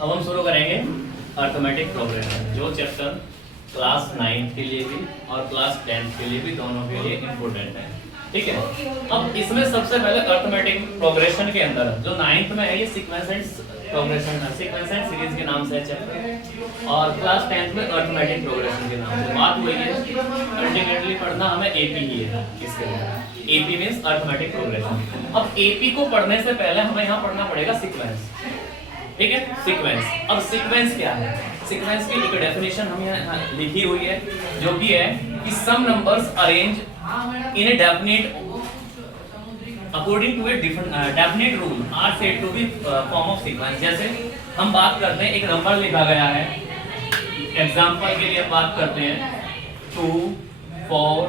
अब हम शुरू करेंगे अर्थमेटिक प्रोग्रेशन, जो चैप्टर क्लास 9 के लिए भी और क्लास 10 के लिए भी, दोनों के लिए इम्पोर्टेंट है। ठीक है, अब इसमें सबसे पहले अर्थमेटिक प्रोग्रेशन के अंदर जो 9th में है ये सीक्वेंस एंड प्रोग्रेशन है, सीक्वेंस एंड सीरीज के नाम से है चैप्टर, और क्लास 10th में अर्थमेटिक प्रोग्रेशन के नाम से बात हुई है। अल्टीमेटली पढ़ना हमें एपी ही है इसके लिए। AP means arithmetic progression. अब एपी को पढ़ने से पहले हमें यहाँ पढ़ना पड़ेगा सीक्वेंस। ठीक है, सीक्वेंस। अब सीक्वेंस क्या है? सीक्वेंस की एक डेफिनेशन हम यहाँ लिखी हुई है, जो कि है कि some numbers arrange in a definite according to a definite rule are said to be form of sequence. जैसे हम बात करते हैं, एक नंबर लिखा गया है, एग्जांपल के लिए बात करते हैं 2 4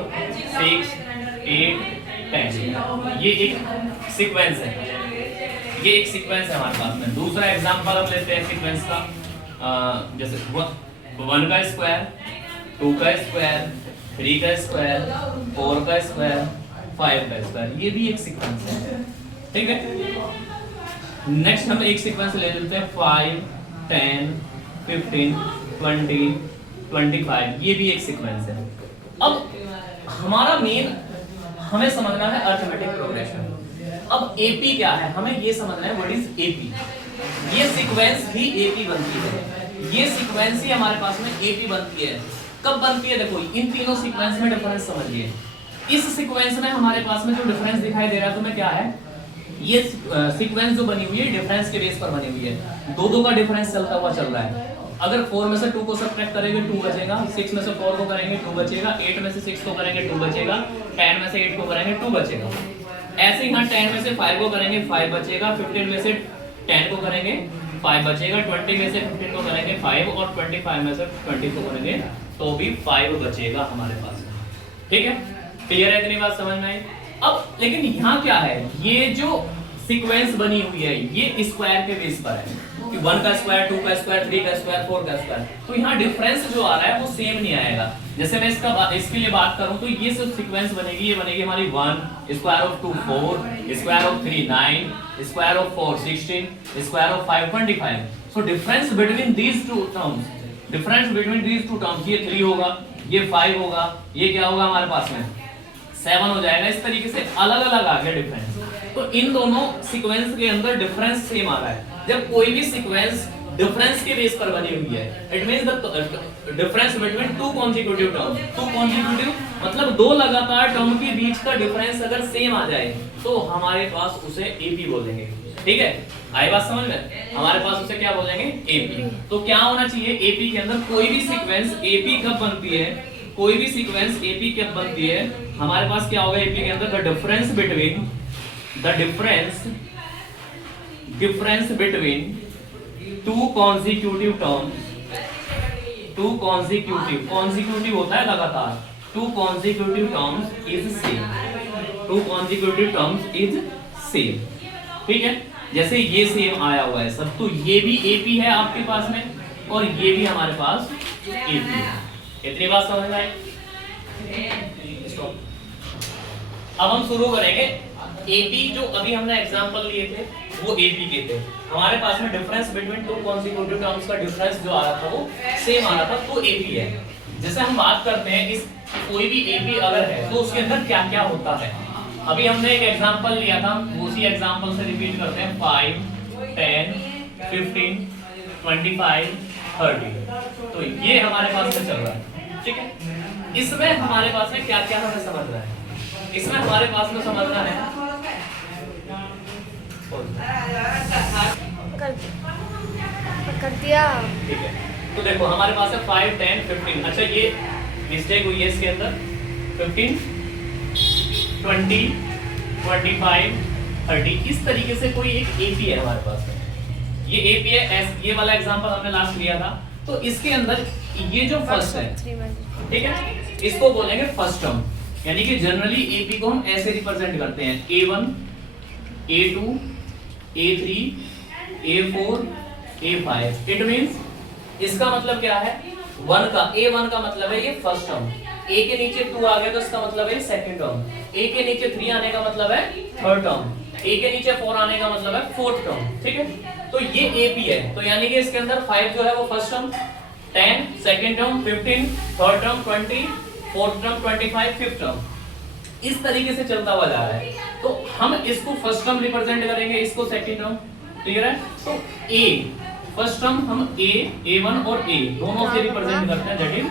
6 8 10, ये एक सीक्वेंस है, ये एक सीक्वेंस है हमारे पास में। दूसरा एग्जांपल हम लेते हैं सीक्वेंस का, जैसे 1 का स्क्वायर, 2 का स्क्वायर, 3 का स्क्वायर, 4 का स्क्वायर, 5 का स्क्वायर, ये भी एक सीक्वेंस है। ठीक है, नेक्स्ट हम एक सीक्वेंस ले लेते हैं 5 10 15 20 25, ये भी एक सीक्वेंस है। अब हमारा मेन हमें समझना है अर्थमेटिक प्रोग्रेशन। अब एपी क्या है, हमें ये समझना है व्हाट इज एपी। ये सीक्वेंस ही एपी बनती है, ये सीक्वेंस ही हमारे पास में एपी बनती है। कब बनती है? देखो इन तीनों सीक्वेंस में डिफरेंस समझिए। इस सीक्वेंस में हमारे पास में जो डिफरेंस दिखाई दे रहा है तुम्हें, क्या है? ये सीक्वेंस जो बनी हुई है डिफरेंस के बेस पर बनी हुई है। दो का डिफरेंस चलता हुआ चल रहा है। अगर 4 में से 2 को सब्ट्रैक्ट करेंगे 2 बचेगा, 6 में से 4 को करेंगे 2 बचेगा, 8 में से 6 को करेंगे 2 बचेगा, 10 में से 8 को करेंगे 2 बचेगा। ऐसे ही 10 में से 5 को करेंगे 5 बचेगा, 15 में से 10 को करेंगे 5 बचेगा, 20 में से 15 को करेंगे 5, और 25 में से 20 को करेंगे तो भी 5 बचेगा हमारे पास। ठीक है, क्लियर है? इतनी बात समझ में आई? अब लेकिन यहाँ क्या है, ये जो सीक्वेंस बनी हुई है ये स्क्वायर के बेस पर है कि 1 का स्क्वायर, 2 का स्क्वायर, 3 का स्क्वायर, 4 का स्क्वायर, तो यहाँ डिफरेंस जो आ रहा है वो सेम नहीं आएगा। जैसे मैं इसके लिए बात करूं तो ये सब सीक्वेंस बनेगी, ये बनेगी हमारी 1 square of 2 4 square of 3 9 square of 4 16 square of 5 25। So difference between these two terms, difference between these two terms, ये 3 होगा, ये 5 होगा, ये क्या होगा हमारे पास में 7 हो जाएगा। इस तरीके से अलग अलग आ गया डिफरेंस। तो इन दोनों सीक्वेंस के अंदर डिफरेंस सेम आ रहा है। जब कोई भी सीक्वेंस डिफरेंस के बेस पर बनी हुई है, it means the difference between two consecutive terms. Two consecutive मतलब दो लगातार टर्म के बीच का डिफरेंस अगर सेम आ जाए तो हमारे पास उसे एपी बोलेंगे। ठीक है, आई बात समझ में? हमारे पास उसे क्या बोलेंगे? एपी। तो क्या होना चाहिए एपी के अंदर? कोई भी सीक्वेंस एपी कब बनती है, कोई भी सीक्वेंस एपी कब बनती है, हमारे पास क्या होगा एपी के अंदर? The difference between two consecutive terms, two consecutive होता है लगातार, two consecutive terms is same, two consecutive terms is same. ठीक है, जैसे ये सेम आया हुआ है सब, तो ये भी एपी है आपके पास में और ये भी हमारे पास एपी है। इतनी बात समझ में आई? अब हम शुरू करेंगे एपी। जो अभी हमने एग्जांपल लिए थे वो एपी के थे। हमारे पास में difference between two consecutive terms का डिफरेंस जो आ रहा था वो सेम आ रहा था, तो एपी है। जैसे हम बात करते हैं इस कोई भी एपी अगर है तो उसके अंदर क्या क्या होता है। अभी हमने एक एग्जांपल लिया था, उसी एग्जांपल से रिपीट करते हैं 5 10 15 25 30। तो ये हमारे पास में चल रहा है। ठीक है, इसमें हमारे पास में क्या क्या हमें समझना है? इसमें हमारे पास में समझना है कर दिया। ठीक है, तो देखो हमारे पास है 5 10 15। अच्छा ये मिस्टेक हुई है इसके अंदर, 15 20 25 30, इस तरीके से कोई एक एपी है हमारे पास में। ये एपी है, ये वाला एग्जांपल हमने लास्ट लिया था। तो इसके अंदर ये जो फर्स्ट है, ठीक है, इसको बोलेंगे फर्स्ट टर्म। यानी कि जनरली एपी को हम ऐसे रिप्रेजेंट करते हैं A1 A2 A3 A4 A5। It means इसका मतलब क्या है? A1 का मतलब है ये फर्स्ट टर्म, A के नीचे 2 आ गया तो इसका मतलब है सेकंड टर्म, A के नीचे 3 आने का मतलब है थर्ड टर्म, A के नीचे 4 आने का मतलब है फोर्थ टर्म। ठीक है, तो ये AP है, तो यानी कि इसके अंदर 5 जो है वो first term, 10 second term, 15 third term, 20 fourth term, 25 fifth term, इस तरीके से चलता हुआ जा रहा है। तो हम इसको फर्स्ट टर्म रिप्रेजेंट करेंगे, इसको सेकंड टर्म, क्लियर है। तो A फर्स्ट टर्म हम A1 और A दोनों से रिप्रेजेंट करते हैं, दैट इज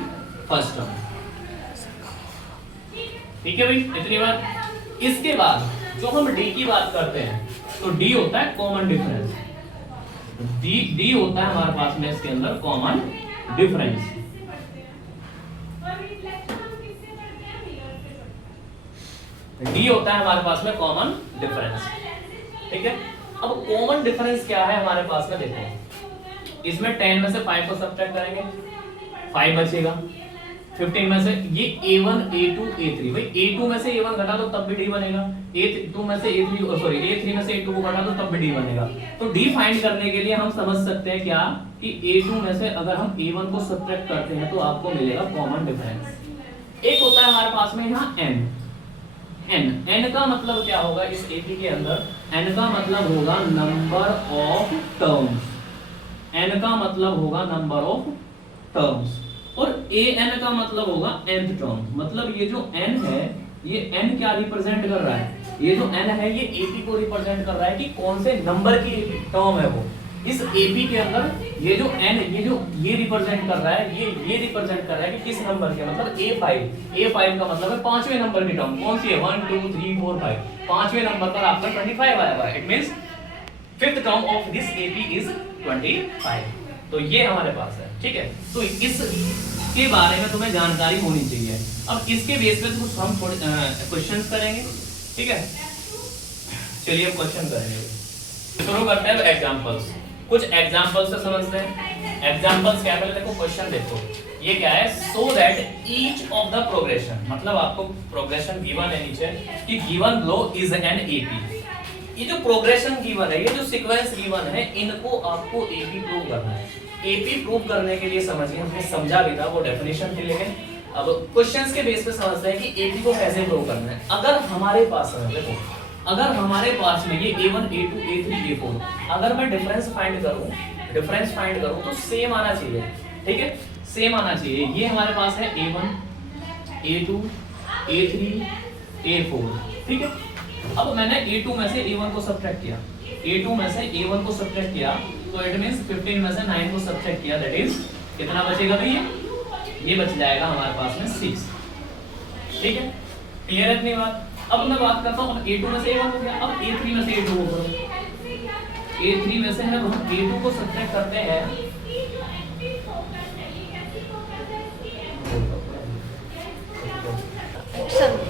फर्स्ट टर्म। ठीक है भाई, इतनी बात। इसके बाद जो हम D की बात करते हैं, तो D होता है कॉमन डिफरेंस। D होता है हमारे पास में इसके अंदर कॉमन डिफरेंस। D होता है हमारे पास में कॉमन डिफरेंस, ठीक है। अब कॉमन डिफरेंस क्या है हमारे पास में, देखो इसमें 10 में से 5 को सब्ट्रैक्ट करेंगे, 5 बचेगा। 15 में से ये A1 A2 A3, भाई A2 में से A1 घटा दो तब भी D बनेगा, A2 में से A3 सॉरी A3 में से A2 को घटा दो तब भी D बनेगा। तो D फाइंड करने के लिए हम समझ सकते हैं क्या कि A2 में से अगर हम A1 को सब्ट्रैक्ट करते हैं तो आपको मिलेगा कॉमन डिफरेंस। एक होता है हमारे पास में यहाँ n का मतलब क्या होगा इस AP के अंदर, n का मतलब होगा नंबर ऑफ टर्म्स, n का मतलब होगा नंबर ऑफ टर्म्स, और an का मतलब होगा nth टर्म। मतलब ये जो n है, ये n क्या रिप्रेजेंट कर रहा है, ये जो n है ये AP को रिप्रेजेंट कर रहा है कि कौन से नंबर की टर्म है वो। इस AP के अंदर ये जो n ये रिप्रेजेंट कर रहा है, ये रिप्रेजेंट कर रहा है कि किस नंबर के, मतलब A5 का मतलब है पांचवें नंबर की टर्म। कौन सी है, 1 2 3 4 5, पांचवें नंबर पर आपका 25 आया हुआ है। It means fifth term of this AP is 25। तो ये हमारे पास है, ठीक है। तो इसके बारे में तुम्हें जानकारी होनी चाहिए। अब इसके बेस पे कुछ हम थोड़े क्वेश्चंस करेंगे, ठीक है। चलिए अब क्वेश्चन करेंगे, शुरू करते हैं एग्जांपल्स। कुछ एग्जांपल्स से समझते हैं। एग्जांपल्स क्या है, देखो क्वेश्चन देखो, ये क्या है, so that each of the progression, मतलब आपको प्रोग्रेशन गिवन है नीचे कि given low is an AP। ये जो प्रोग्रेशन गिवन है, ये जो सीक्वेंस गिवन है, इनको आपको AP प्रूव करना है। AP प्रूव करने के लिए समझिए, हमने समझा भी था, वो डेफिनेशन थी, लेकिन अब क्वेश्चंस के बेस पे समझते हैं कि AP को कैसे प्रूव करना है। अगर हमारे पास है, देखो अगर हमारे पास में ये A1 A2 A3 A4, अगर मैं डिफरेंस फाइंड करूं तो सेम आना चाहिए, ठीक है, सेम आना चाहिए। ये हमारे पास है A1 A2 A3 A4, ठीक है। अब मैंने A2 में से A1 को सब्ट्रैक्ट किया, A2 में से A1 को सब्ट्रैक्ट किया, तो इट मींस 15 में से 9 को सब्ट्रैक्ट किया, दैट इज कितना बचेगा भैया, ये बच जाएगा हमारे पास में 6, ठीक है। क्लियर है इतनी बात। अब मैं बात करता हूं, A2 में से A1 हो गया, अब A3 में से A2 को करो। A3 में से हम A2 को सब्ट्रैक्ट करते हैं,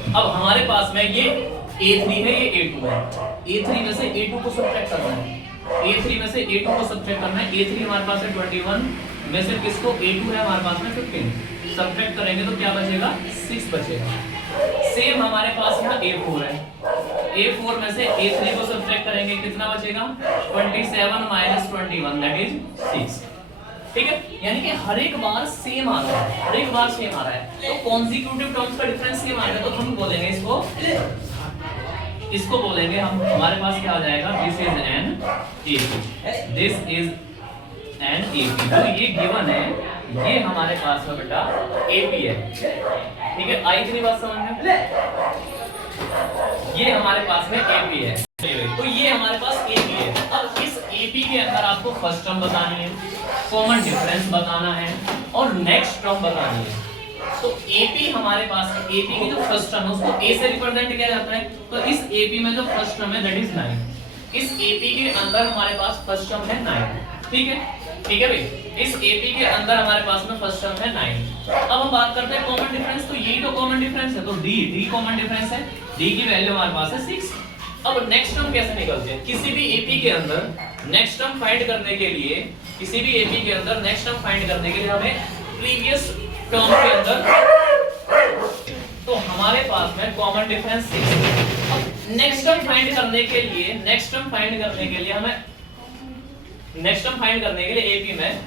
अब हमारे पास में ये A3 है, ये A2 है। A3 में से A2 को सब्ट्रैक्ट करना है, A3 में से A2 को सब्ट्रैक्ट करना है। A3 हमारे पास है 21 में से किसको, A2 है हमारे पास में 15, सब्ट्रैक्ट करेंगे तो क्या बचेगा, 6 बचेगा। सेम हमारे पास यहाँ A4 है, A4 में से A3 को सब्ट्रैक्ट करेंगे, कितना बचेगा, 27 - 21 दैट इज 6, ठीक है। यानी कि हर एक बार सेम आ रहा है, हर एक बार सेम आ रहा है, तो कॉन्जिक्यूटिव टर्म्स का डिफरेंस सेम आ रहा है, तो हम बोलेंगे इसको बोलेंगे हम, हमारे पास क्या आ जाएगा, this is an AP, this is an AP। तो ये गिवन है, ये हमारे पास में बेटा AP है, ठीक है। आई इतनी बात समझ में, ये हमारे पास में AP है, तो ये हमारे पास AP है। अब इस AP के अंदर आपको फर्स्ट टर्म बतानी है, कॉमन डिफरेंस बताना है, और नेक्स्ट टर्म बतानी है। तो AP हमारे पास है, AP की जो फर्स्ट टर्म है उसको A से रिप्रेजेंट किया जाता है, तो इस AP में जो फर्स्ट टर्म है दैट इज 9। इस AP के अंदर हमारे पास फर्स्ट टर्म है 9, ठीक है, ठीक है भाई। इस AP के अंदर हमारे पास में फर्स्ट टर्म है 9। अब हम बात करते हैं कॉमन डिफरेंस, तो यही तो कॉमन डिफरेंस है, तो D कॉमन डिफरेंस है, D की वैल्यू हमारे पास है 6। अब नेक्स्ट टर्म कैसे निकलते हैं, किसी भी AP के अंदर नेक्स्ट टर्म फाइंड करने के लिए, किसी भी AP के अंदर नेक्स्ट टर्म फाइंड करने के लिए हमें प्रीवियस टर्म के अंदर, तो हमारे पास में कॉमन डिफरेंस 6। अब नेक्स्ट टर्म फाइंड करने के लिए, नेक्स्ट टर्म फाइंड करने के लिए हमें, नेक्स्ट टर्म फाइंड करने के लिए AP में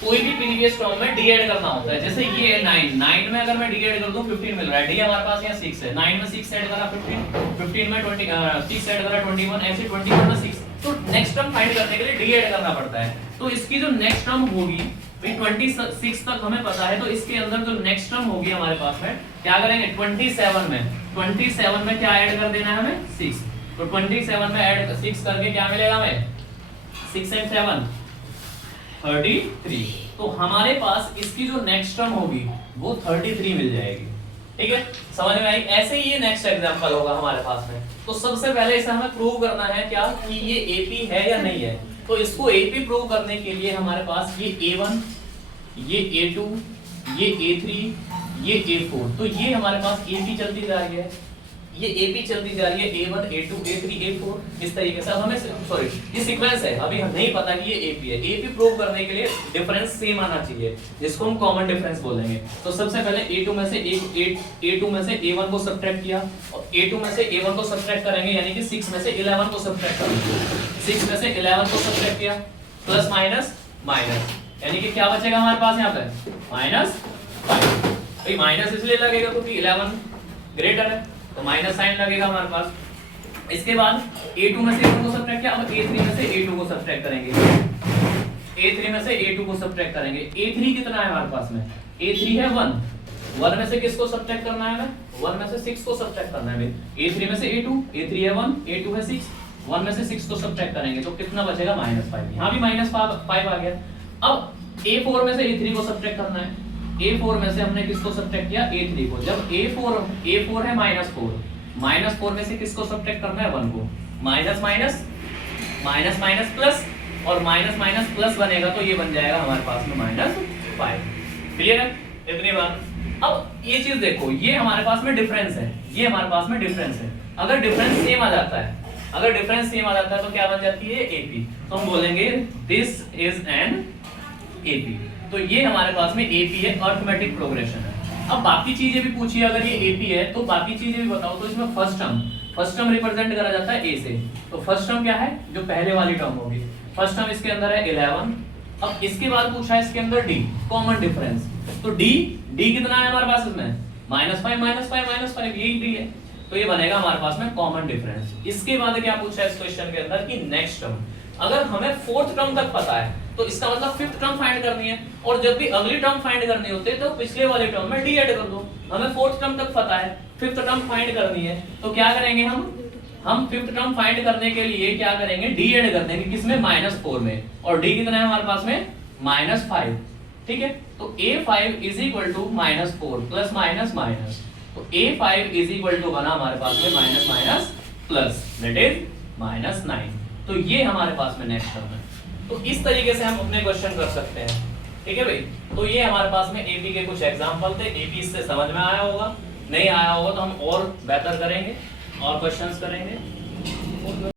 कोई भी प्रीवियस टर्म में D ऐड करना होता है। जैसे ये है 9 में अगर मैं D ऐड कर दूं 15 मिल रहा है, D हमारे पास यहाँ 6 है, 9 में 6 ऐड करा 15 में 6 ऐड करा 21, ऐसे 21 में 6 तो नेक्स्ट टर्म फाइंड करने के लिए डी ऐड करना पड़ता है। तो इसकी जो नेक्स्ट टर्म होगी भाई 26 तक हमें पता है, तो इसके अंदर जो नेक्स्ट टर्म होगी हमारे पास में क्या करेंगे 27 में क्या ऐड कर देना है हमें 6। तो 27 में ऐड 6 करके क्या मिलेगा हमें 6 and 7 33। तो हमारे पास इसकी जो नेक्स्ट टर्म होगी वो 33 मिल जाएगी। ठीक है, समझ में आई। ऐसे ही ये नेक्स्ट एग्जांपल होगा हमारे पास में। तो सबसे पहले इसे हमें प्रूव करना है क्या कि ये एपी है या नहीं है। तो इसको एपी प्रूव करने के लिए हमारे पास ये A1, ये A2, ये A3, ये A4, तो ये हमारे पास एपी चलती जा रही है, ये एपी चलती जा रही है A1, A2, A3, A4 इस तरीके से। अब हमें सॉरी ये सीक्वेंस है, अभी हम नहीं पता कि ये एपी है। एपी प्रूव करने के लिए डिफरेंस सेम आना चाहिए, जिसको हम कॉमन डिफरेंस बोलेंगे। तो सबसे पहले A2 में से A2 में से A1 को सब्ट्रैक्ट किया, और A2 में से A1 को सब्ट्रैक्ट करेंगे, यानी कि 6 में से 11 को सब्ट्रैक्ट करेंगे। 6 में से 11 को सब्ट्रैक्ट किया, प्लस माइनस माइनस, यानी कि क्या बचेगा हमारे पास यहाँ पे -5। भाई माइनस इसलिए लगेगा क्योंकि 11 ग्रेटर है, तो माइनस साइन लगेगा हमारे पास। इसके बाद A2 में से A1 को सब्ट्रैक्ट किया, अब A3 में से A2 को सब्ट्रैक्ट करेंगे। A3 में से A2 को सब्ट्रैक्ट करेंगे। A3 कितना है हमारे पास में? A3 है 1। 1 में से किसको सब्ट्रैक्ट करना है हमें? 1 में से 6 को सब्ट्रैक्ट करना है हमें। A3 में से A2, A3 है 1, A2 है 6, 1 में से 6 को सब्ट्रैक्ट करेंगे तो कितना बचेगा -5। यहाँ भी -5 आ गया। अब A4 में से A3 को सब्ट्रैक्ट करना है। A4 में से हमने किसको सब्ट्रैक्ट किया? A3 को। जब A4 है -4 में से किसको सब्ट्रैक्ट करना है? 1 को। Minus minus minus minus plus, और माइनस माइनस प्लस बनेगा तो ये बन जाएगा हमारे पास में -5। क्लियर है इतनी बात? अब ये चीज देखो, ये हमारे पास में डिफरेंस है, ये हमारे पास में डिफरेंस है। अगर डिफरेंस सेम आ जाता है, तो क्या बन जाती है? एपी। तो हम बोलेंगे दिस इज एन एपी। तो ये हमारे पास में एपी है, अरिथमेटिक प्रोग्रेशन है। अब बाकी चीजें भी पूछिए, अगर ये एपी है तो बाकी चीजें भी बताओ। तो इसमें फर्स्ट टर्म रिप्रेजेंट करा जाता है ए से। तो फर्स्ट टर्म क्या है? जो पहले वाली टर्म होगी। फर्स्ट टर्म इसके अंदर है 11। अब इसके बाद पूछा है इसके अंदर डी, कॉमन डिफरेंस। तो डी कितना है हमारे पास इसमें? -5 यही डी है। तो ये बनेगा हमारे पास में कॉमन डिफरेंस। इसके बाद क्या पूछा है इस क्वेश्चन के अंदर कि नेक्स्ट टर्म। अगर हमें फोर्थ टर्म तक पता है तो इसका मतलब फिफ्थ टर्म फाइंड करनी है, और जब भी अगली टर्म फाइंड करनी होती है तो पिछले वाले टर्म में डी ऐड कर दो। हमें फोर्थ टर्म तक पता है, फिफ्थ टर्म फाइंड करनी है, तो क्या करेंगे हम फिफ्थ टर्म फाइंड करने के लिए क्या करेंगे? डी ऐड कर देंगे। किसमें? -4 में। और डी कितना है हमारे पास में? -5। ठीक है, तो A5 is equal to -4 plus minus minus. तो A5 इज इक्वल टू बना हमारे पास में minus minus plus, that is -9। तो ये हमारे पास में नेक्स्ट टर्म है। तो इस तरीके से हम अपने क्वेश्चन कर सकते हैं। ठीक है भाई, तो ये हमारे पास में एपी के कुछ एग्जांपल थे। एपी इससे समझ में आया होगा, नहीं आया होगा तो हम और बेहतर करेंगे और क्वेश्चंस करेंगे।